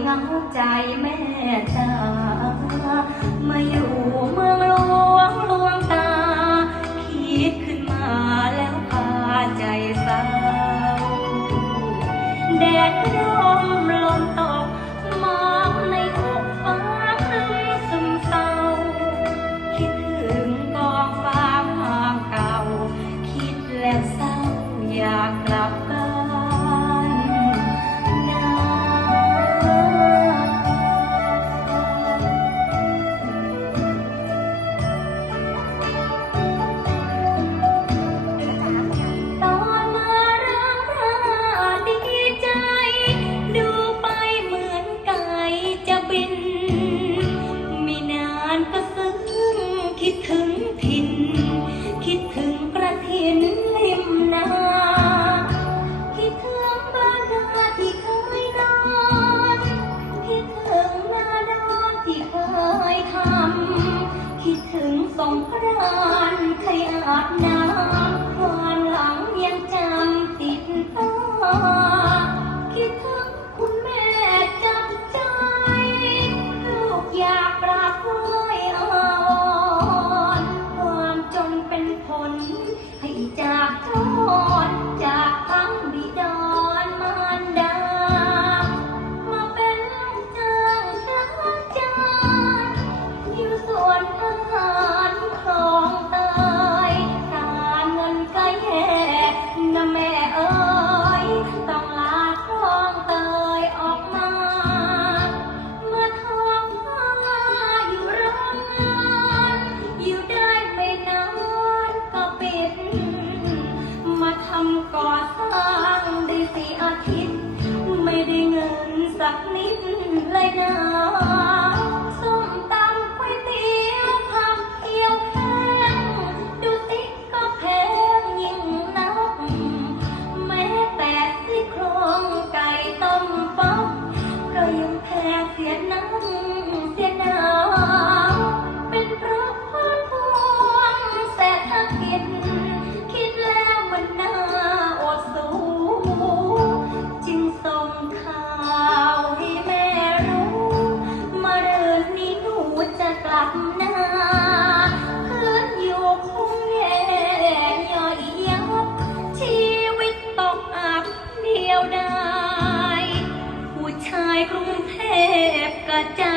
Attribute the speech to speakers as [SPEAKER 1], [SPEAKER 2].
[SPEAKER 1] เหงาใจแม่ชามาอยู่เมือง คิดถึงถิ่น คิดถึงประทินริมนาคิดถึงบ้านนาที่เคยนอนคิดถึงนาดาที่เคยทำคิดถึงสงกรานต์เคยอาบน้ำ่อสร้างได้สี่อาทิตย์ ไม่ได้เงินสักนิดเลยนะ 赤ちゃん